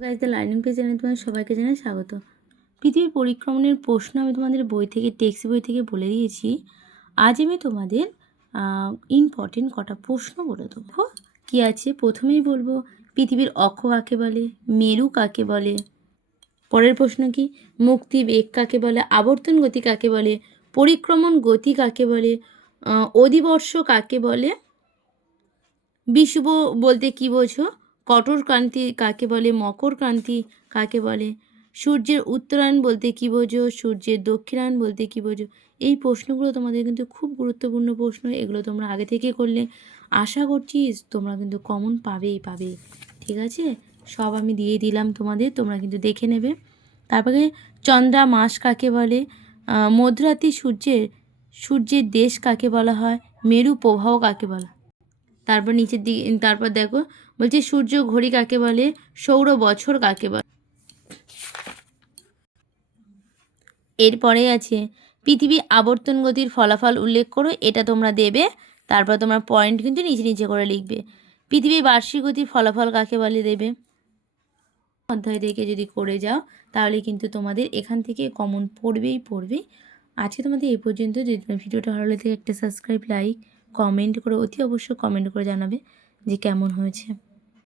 Guys the learning page চ্যানেলে তোমাদের সবাইকে জানাই স্বাগত। পৃথিবী পরিক্রমণের প্রশ্ন আমি তোমাদের বই থেকে টেক্সট বই থেকে বলে দিয়েছি। আজ আমি তোমাদের ইম্পর্টেন্ট কটা প্রশ্ন বলে দেবো। কী আছে প্রথমেই বলবো, পৃথিবীর অক্ষ কাকে বলে, মেরু কাকে বলে। পরের প্রশ্ন কি, মুক্তি বেগ কাকে বলে, আবর্তন গতি কাকে বলে, পরিক্রমণ গতি কাকে বলে, অধিবর্ষ কাকে বলে, বিষুব বলতে কী বোঝো, কঠোর ক্রান্তি কাকে বলে, মকর ক্রান্তি কাকে বলে, সূর্যের উত্তরায়ণ বলতে কী বোঝো, সূর্যের দক্ষিণায়ন বলতে কী বোঝো। এই প্রশ্নগুলো তোমাদের কিন্তু খুব গুরুত্বপূর্ণ প্রশ্ন, এগুলো তোমরা আগে থেকে করলে আশা করছি তোমরা কিন্তু কমন পাবেই। ঠিক আছে, সব আমি দিয়ে দিলাম তোমাদের, তোমরা কিন্তু দেখে নেবে। তারপরে চন্দ্রা মাস কাকে বলে, মধ্যরাত্রি সূর্যের দেশ কাকে বলা হয়, মেরু প্রবাহ কাকে বলা। তারপর নিচের দিকে তারপর দেখো বলছে সূর্য ঘড়ি কাকে বলে, সৌর বছর কাকে বলে। এরপরে আছে পৃথিবী আবর্তন গতির ফলাফল উল্লেখ করো, এটা তোমরা দেবে। তারপর তোমরা পয়েন্ট কিন্তু নিচে নিচে করে লিখবে। পৃথিবী বার্ষিক গতির ফলাফল কাকে বলে দেবে। অধ্যায় থেকে যদি করে যাও তাহলে কিন্তু তোমাদের এখান থেকে কমন পড়বেই। আজকে তোমাদের এই পর্যন্ত। যদি তোমার ভিডিওটা ভালো লাগে একটা সাবস্ক্রাইব, লাইক, কমেন্ট করে অতি অবশ্যই কমেন্ট করে জানাবে যে কেমন হয়েছে।